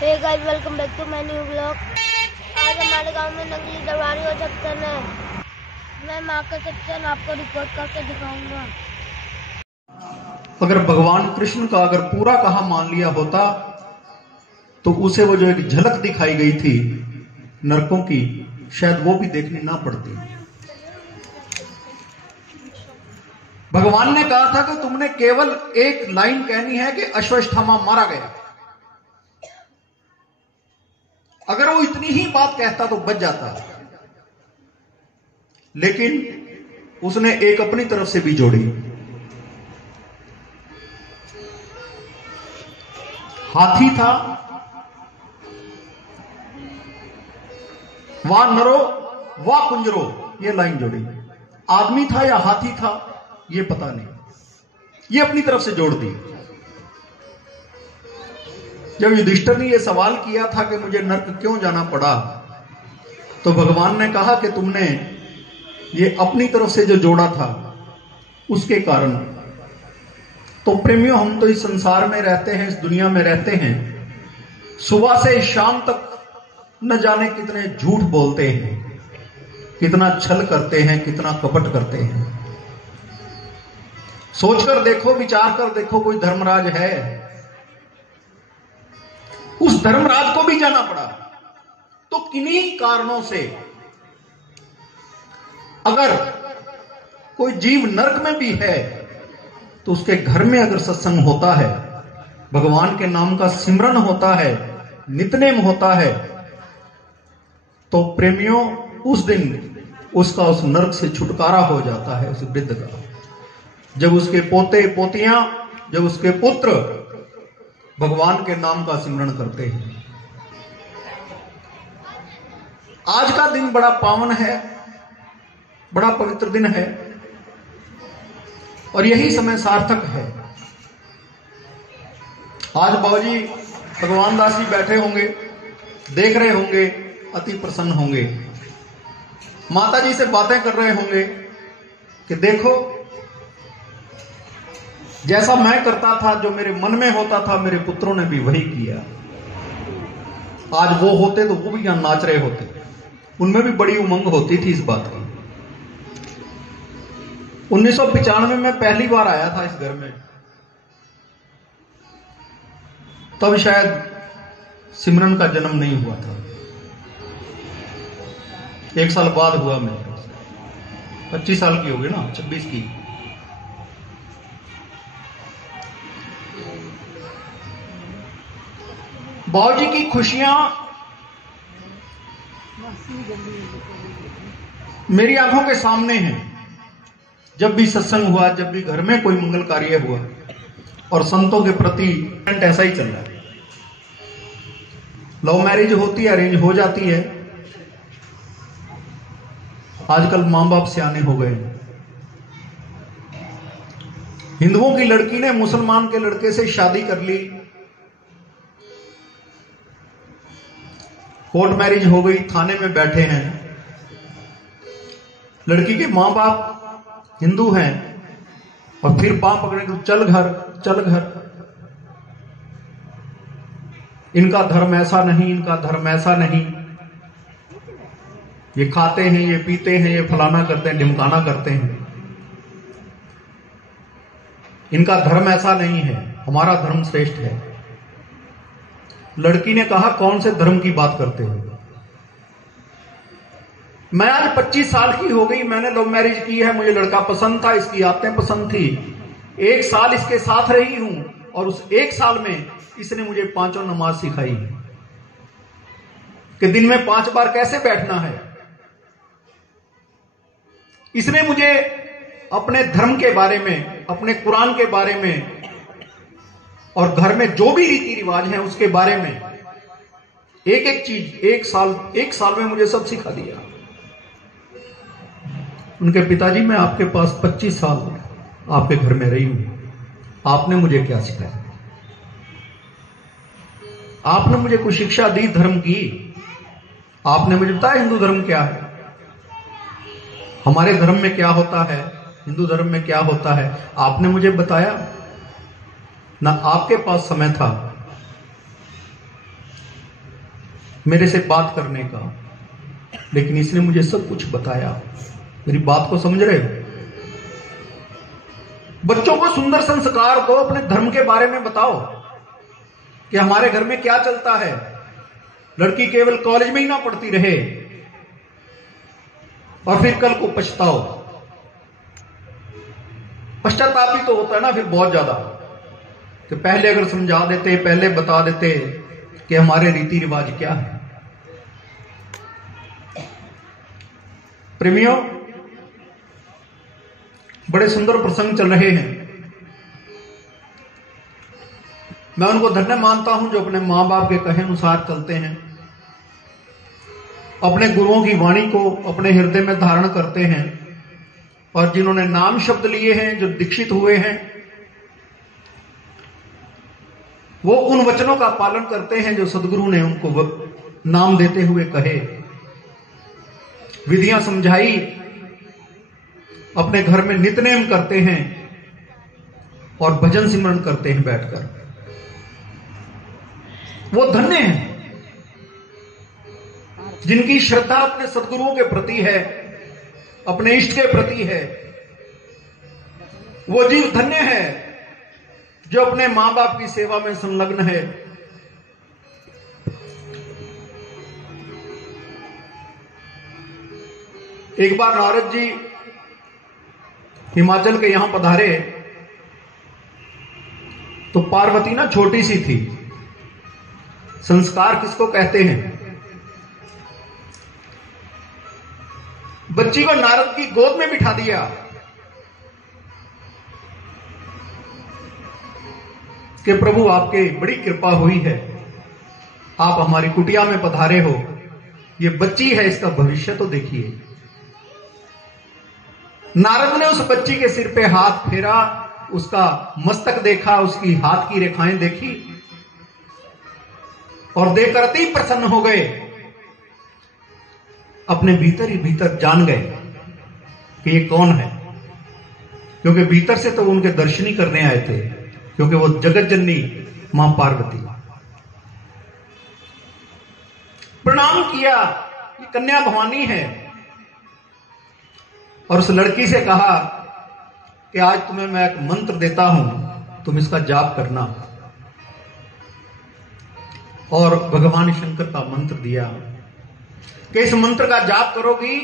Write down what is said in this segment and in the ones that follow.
Hey guys, welcome back to my new blog. आज हमारे गांव में नकली दरबारी और सेक्शन है। मैं माँ का सेक्शन आपको रिकॉर्ड करके दिखाऊंगा। अगर भगवान कृष्ण का अगर पूरा कहा मान लिया होता तो उसे वो जो एक झलक दिखाई गई थी नरकों की, शायद वो भी देखनी ना पड़ती। भगवान ने कहा था कि तुमने केवल एक लाइन कहनी है कि अश्वत्थामा मारा गया। अगर वो इतनी ही बात कहता तो बच जाता, लेकिन उसने एक अपनी तरफ से भी जोड़ी। हाथी था, वाह नरो वाह कुंजरो, ये लाइन जोड़ी। आदमी था या हाथी था ये पता नहीं, ये अपनी तरफ से जोड़ दी। जब युधिष्ठिर ने यह सवाल किया था कि मुझे नर्क क्यों जाना पड़ा, तो भगवान ने कहा कि तुमने ये अपनी तरफ से जो जोड़ा था उसके कारण। तो प्रेमियों, हम तो इस संसार में रहते हैं, इस दुनिया में रहते हैं, सुबह से शाम तक न जाने कितने झूठ बोलते हैं, कितना छल करते हैं, कितना कपट करते हैं। सोचकर देखो, विचार कर देखो, कोई धर्मराज है, उस धर्मराज को भी जाना पड़ा तो किन्हीं कारणों से। अगर कोई जीव नरक में भी है तो उसके घर में अगर सत्संग होता है, भगवान के नाम का सिमरन होता है, नित्यनेम होता है, तो प्रेमियों उस दिन उसका उस नरक से छुटकारा हो जाता है। उस वृद्ध का, जब उसके पोते पोतियां, जब उसके पुत्र भगवान के नाम का सिमरन करते हैं। आज का दिन बड़ा पावन है, बड़ा पवित्र दिन है, और यही समय सार्थक है। आज बाबूजी भगवान दास जी बैठे होंगे, देख रहे होंगे, अति प्रसन्न होंगे, माता जी से बातें कर रहे होंगे कि देखो, जैसा मैं करता था, जो मेरे मन में होता था, मेरे पुत्रों ने भी वही किया। आज वो होते तो वो भी यहां नाच रहे होते, उनमें भी बड़ी उमंग होती थी इस बात की। 1995 में पहली बार आया था इस घर में, तब शायद सिमरन का जन्म नहीं हुआ था। 1 साल बाद हुआ, मेरे 25 साल की हो गई ना, 26 की। बाबूजी की खुशियां मेरी आंखों के सामने हैं। जब भी सत्संग हुआ, जब भी घर में कोई मंगल कार्य हुआ, और संतों के प्रति ऐसा ही चल रहा है। लव मैरिज होती है, अरेंज हो जाती है। आजकल मां बाप सियाने हो गए। हिंदुओं की लड़की ने मुसलमान के लड़के से शादी कर ली, कोर्ट मैरिज हो गई, थाने में बैठे हैं। लड़की के मां बाप हिंदू हैं, और फिर बाप पकड़े तो चल घर, चल घर। इनका धर्म ऐसा नहीं, इनका धर्म ऐसा नहीं, ये खाते हैं, ये पीते हैं, ये फलाना करते हैं, ढिमकाना करते हैं। इनका धर्म ऐसा नहीं है, हमारा धर्म श्रेष्ठ है। लड़की ने कहा, कौन से धर्म की बात करते हो? मैं आज 25 साल की हो गई, मैंने लव मैरिज की है, मुझे लड़का पसंद था, इसकी आदतें पसंद थी। 1 साल इसके साथ रही हूं, और उस 1 साल में इसने मुझे 5 नमाज सिखाई कि दिन में 5 बार कैसे बैठना है। इसने मुझे अपने धर्म के बारे में, अपने कुरान के बारे में, और घर में जो भी रीति रिवाज हैं उसके बारे में एक एक चीज 1 साल में मुझे सब सिखा दिया। उनके पिताजी, मैं आपके पास 25 साल आपके घर में रही हूं, आपने मुझे क्या सिखाया? आपने मुझे कुछ शिक्षा दी धर्म की? आपने मुझे बताया हिंदू धर्म क्या है, हमारे धर्म में क्या होता है, हिंदू धर्म में क्या होता है? आपने मुझे बताया ना, आपके पास समय था। मेरे से बात करने का, लेकिन इसने मुझे सब कुछ बताया। मेरी बात को समझ रहे हो? बच्चों को सुंदर संस्कार दो, अपने धर्म के बारे में बताओ कि हमारे घर में क्या चलता है। लड़की केवल कॉलेज में ही ना पढ़ती रहे और फिर कल को पछताओ। पश्चाताप भी तो होता है ना फिर बहुत ज्यादा, कि पहले अगर समझा देते, पहले बता देते कि हमारे रीति रिवाज क्या है। प्रेमियों, बड़े सुंदर प्रसंग चल रहे हैं। मैं उनको धन्य मानता हूं जो अपने मां बाप के कहे अनुसार चलते हैं, अपने गुरुओं की वाणी को अपने हृदय में धारण करते हैं, और जिन्होंने नाम शब्द लिए हैं, जो दीक्षित हुए हैं, वो उन वचनों का पालन करते हैं जो सदगुरु ने उनको नाम देते हुए कहे, विधियां समझाई, अपने घर में नित्यनेम करते हैं और भजन सिमरन करते हैं बैठकर। वो धन्य हैं जिनकी श्रद्धा अपने सदगुरुओं के प्रति है, अपने इष्ट के प्रति है। वो जीव धन्य है जो अपने मां बाप की सेवा में संलग्न है। एक बार नारद जी हिमाचल के यहां पधारे तो पार्वती ना छोटी सी थी। संस्कार किसको कहते हैं? बच्ची को नारद की गोद में बिठा दिया कि प्रभु आपके बड़ी कृपा हुई है, आप हमारी कुटिया में पधारे हो, ये बच्ची है, इसका भविष्य तो देखिए। नारद ने उस बच्ची के सिर पे हाथ फेरा, उसका मस्तक देखा, उसकी हाथ की रेखाएं देखी और देखकर अति प्रसन्न हो गए। अपने भीतर ही भीतर जान गए कि ये कौन है, क्योंकि भीतर से तो उनके दर्शन ही करने आए थे, क्योंकि वो जगत जननी मां पार्वती। प्रणाम किया, ये कन्या भवानी है, और उस लड़की से कहा कि आज तुम्हें मैं एक मंत्र देता हूं, तुम इसका जाप करना। और भगवान शंकर का मंत्र दिया कि इस मंत्र का जाप करोगी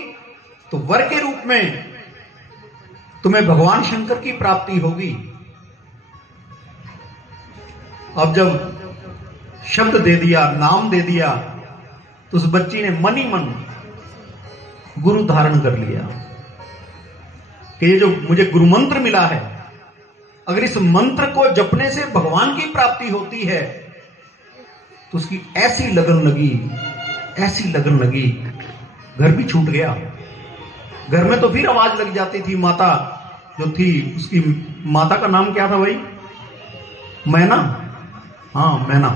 तो वर के रूप में तुम्हें भगवान शंकर की प्राप्ति होगी। अब जब शब्द दे दिया, नाम दे दिया, तो उस बच्ची ने मन ही मन गुरु धारण कर लिया कि ये जो मुझे गुरु मंत्र मिला है, अगर इस मंत्र को जपने से भगवान की प्राप्ति होती है, तो उसकी ऐसी लगन लगी, ऐसी लगन लगी, घर भी छूट गया। घर में तो फिर आवाज लग जाती थी। माता जो थी, उसकी माता का नाम क्या था भाई? मैना। हाँ, मैना।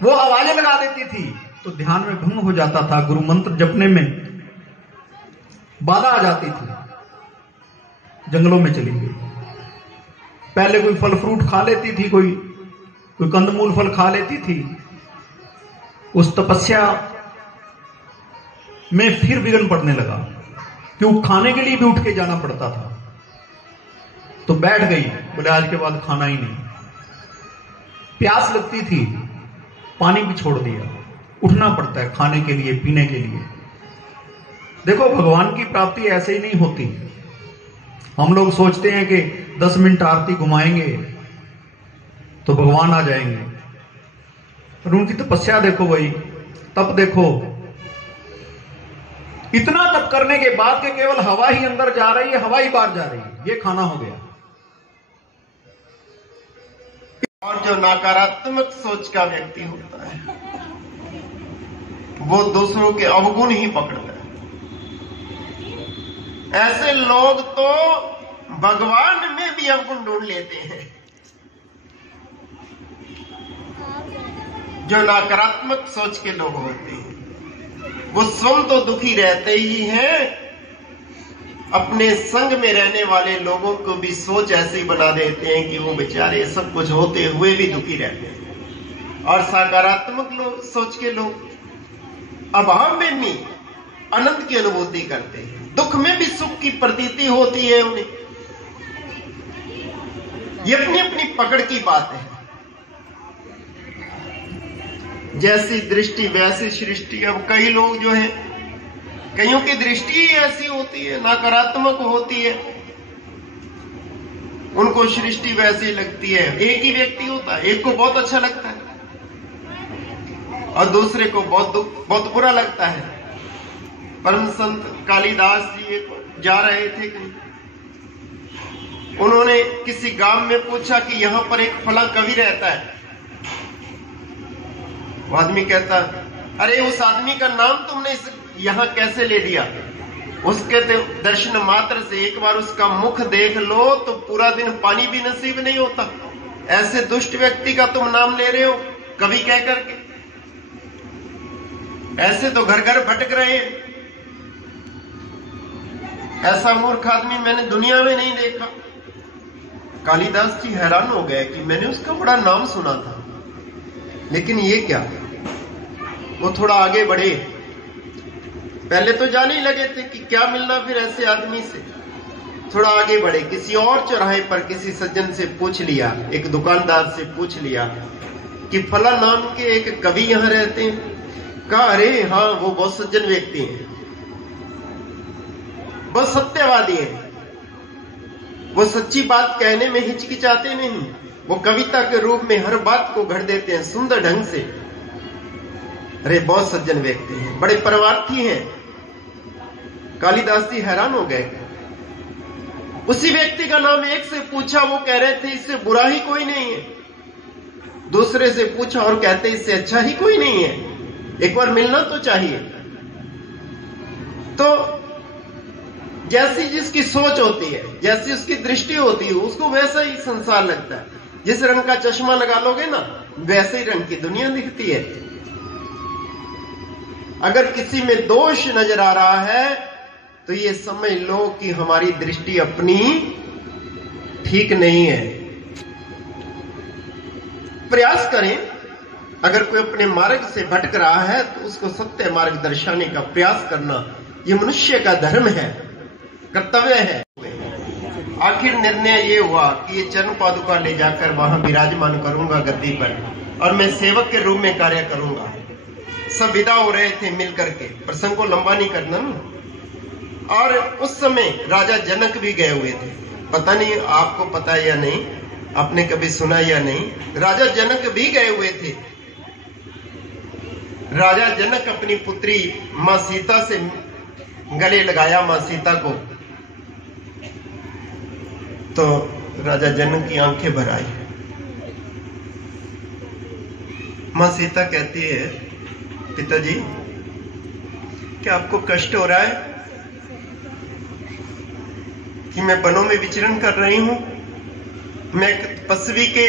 वो आवाजें लगा देती थी तो ध्यान में भंग हो जाता था, गुरु मंत्र जपने में बाधा आ जाती थी। जंगलों में चली गई। पहले कोई फल फ्रूट खा लेती थी, कोई कंदमूल फल खा लेती थी। उस तपस्या में फिर विघ्न पड़ने लगा, क्यों खाने के लिए भी उठ के जाना पड़ता था। तो बैठ गई, बोले आज के बाद खाना ही नहीं। प्यास लगती थी, पानी भी छोड़ दिया। उठना पड़ता है खाने के लिए, पीने के लिए। देखो, भगवान की प्राप्ति ऐसे ही नहीं होती। हम लोग सोचते हैं कि 10 मिनट आरती घुमाएंगे तो भगवान आ जाएंगे, पर उनकी तपस्या देखो भाई, तप देखो। इतना तप करने के बाद के केवल हवा ही अंदर जा रही है, हवा ही बाहर जा रही है, ये खाना हो गया। और जो नकारात्मक सोच का व्यक्ति होता है, वो दूसरों के अवगुण ही पकड़ता है। ऐसे लोग तो भगवान में भी अवगुण ढूंढ लेते हैं। जो नकारात्मक सोच के लोग होते हैं, वो स्वयं तो दुखी रहते ही हैं, अपने संग में रहने वाले लोगों को भी सोच ऐसी बना देते हैं कि वो बेचारे सब कुछ होते हुए भी दुखी रहते हैं। और सकारात्मक लोग सोच के लोग अभाव में भी आनंद की अनुभूति करते हैं, दुख में भी सुख की प्रतीति होती है उन्हें। ये अपनी अपनी पकड़ की बात है। जैसी दृष्टि वैसी सृष्टि। अब कई लोग जो है, कईयों की दृष्टि ही ऐसी होती है, नकारात्मक होती है, उनको सृष्टि वैसी लगती है। एक ही व्यक्ति होता है, एक को बहुत अच्छा लगता है और दूसरे को बहुत बुरा लगता है। परम संत कालिदास जी जा रहे थे कहीं, उन्होंने किसी गांव में पूछा कि यहां पर एक फला कवि रहता है। वो आदमी कहता, अरे उस आदमी का नाम तुमने यहां कैसे ले दिया? उसके दर्शन मात्र से एक बार उसका मुख देख लो तो पूरा दिन पानी भी नसीब नहीं होता। ऐसे दुष्ट व्यक्ति का तुम नाम ले रहे हो कवि कह करके। ऐसे तो घर घर भटक रहे हैं। ऐसा मूर्ख आदमी मैंने दुनिया में नहीं देखा। कालिदास जी हैरान हो गए कि मैंने उसका बड़ा नाम सुना था, लेकिन ये क्या। वो थोड़ा आगे बढ़े, पहले तो जाने ही लगे थे कि क्या मिलना फिर ऐसे आदमी से। थोड़ा आगे बढ़े, किसी और चौराहे पर किसी सज्जन से पूछ लिया, एक दुकानदार से पूछ लिया कि फला नाम के एक कवि यहां रहते हैं। कहा, अरे हाँ, वो बहुत सज्जन व्यक्ति हैं, बहुत सत्यवादी हैं, वो सच्ची बात कहने में हिचकिचाते नहीं, वो कविता के रूप में हर बात को घड़ देते हैं सुंदर ढंग से। अरे बहुत सज्जन व्यक्ति हैं, बड़े परमार्थी हैं। कालिदास जी हैरान हो गए। उसी व्यक्ति का नाम एक से पूछा, वो कह रहे थे इससे बुरा ही कोई नहीं है। दूसरे से पूछा और कहते इससे अच्छा ही कोई नहीं है, एक बार मिलना तो चाहिए। तो जैसी जिसकी सोच होती है, जैसी उसकी दृष्टि होती है, उसको वैसा ही संसार लगता है। जिस रंग का चश्मा लगा लोगे ना, वैसे ही रंग की दुनिया दिखती है। अगर किसी में दोष नजर आ रहा है तो ये समझ लो कि हमारी दृष्टि अपनी ठीक नहीं है। प्रयास करें, अगर कोई अपने मार्ग से भटक रहा है तो उसको सत्य मार्ग दर्शाने का प्रयास करना ये मनुष्य का धर्म है, कर्तव्य है। आखिर निर्णय ये हुआ कि ये चरण पादुका ले जाकर वहां विराजमान करूंगा गद्दी पर, और मैं सेवक के रूप में कार्य करूंगा। सब विदा हो रहे थे मिलकर के, प्रसंग को लंबा नहीं करना ना। और उस समय राजा जनक भी गए हुए थे। पता नहीं आपको पता है या नहीं, आपने कभी सुना या नहीं, राजा जनक भी गए हुए थे। राजा जनक अपनी पुत्री मां सीता से गले लगाया, मां सीता को। तो राजा जनक की आंखें भर आई। मां सीता कहती है, पिताजी क्या आपको कष्ट हो रहा है कि मैं वनों में विचरण कर रही हूं, मैं तपस्वी के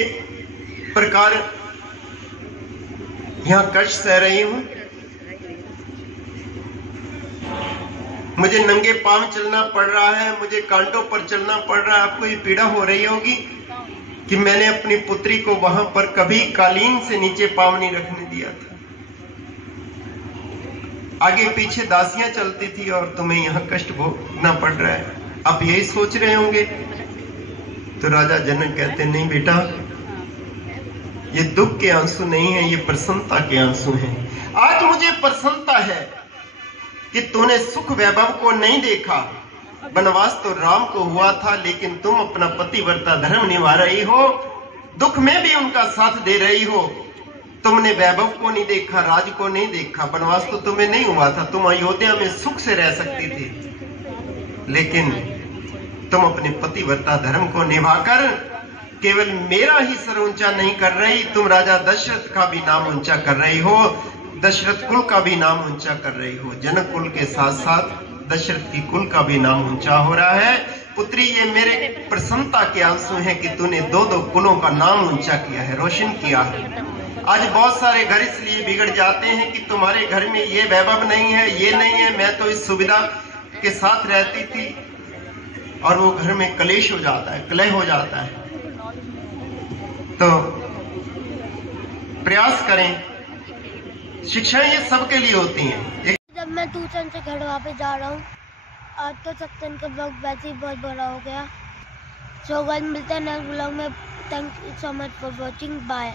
प्रकार यहां कष्ट सह रही हूं, मुझे नंगे पांव चलना पड़ रहा है, मुझे कांटों पर चलना पड़ रहा है। आपको ये पीड़ा हो रही होगी कि मैंने अपनी पुत्री को वहां पर कभी कालीन से नीचे पांव नहीं रखने दिया था, आगे पीछे दासियां चलती थी और तुम्हें यहां कष्ट भोगना पड़ रहा है। आप यही सोच रहे होंगे। तो राजा जनक कहते, नहीं बेटा, ये दुख के आंसू नहीं है, ये प्रसन्नता के आंसू हैं। आज मुझे प्रसन्नता है कि तूने सुख वैभव को नहीं देखा। वनवास तो राम को हुआ था, लेकिन तुम अपना पतिव्रता धर्म निभा रही हो, दुख में भी उनका साथ दे रही हो। तुमने वैभव को नहीं देखा, राज को नहीं देखा, वनवास तो तुम्हें नहीं हुआ था, तुम अयोध्या में सुख से रह सकती थी, लेकिन तुम अपने पतिव्रता धर्म को निभाकर केवल मेरा ही सर ऊंचा नहीं कर रही, तुम राजा दशरथ का भी नाम ऊंचा कर रही हो, दशरथ कुल का भी नाम ऊंचा कर रही हो। जनक कुल के साथ साथ दशरथ की कुल का भी नाम ऊंचा हो रहा है। पुत्री, ये मेरे प्रसन्नता के आंसू हैं कि तूने दो दो कुलों का नाम ऊंचा किया है, रोशन किया है। आज बहुत सारे घर इसलिए बिगड़ जाते हैं कि तुम्हारे घर में ये वैभव नहीं है, ये नहीं है, मैं तो इस सुविधा के साथ रहती थी, और वो घर में कलेश हो जाता है, कलह हो जाता है। तो प्रयास करें। शिक्षाएं ये सबके लिए होती हैं। जब मैं ट्यूशन से घर वापस जा रहा हूँ, आज तो सत्संग का ब्लॉग वैसे ही बहुत बड़ा हो गया। सो गाइस, मिलते हैं नेक्स्ट ब्लॉग में। Thank you so much for watching. Bye.